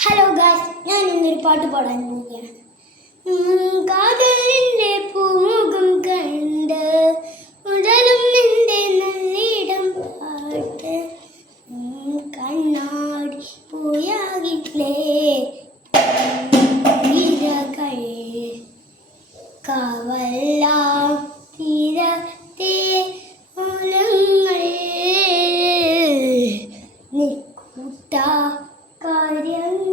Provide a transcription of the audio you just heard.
Hello guys, ഞാൻ ഇന്നൊരു പാട്ട് പാടാൻ പോവുകയാണ്. കാതലിൻ്റെ പൂമുഖം കണ്ട് ഉടലും നിന്റെ നല്ലിടം പാട്ട് കണ്ണാടി പോയാകില്ലേ ഇരകൾ കവല്ലാം തീരത്തെ മൂലങ്ങൾ നിക്കൂട്ട കാര്യങ്ങൾ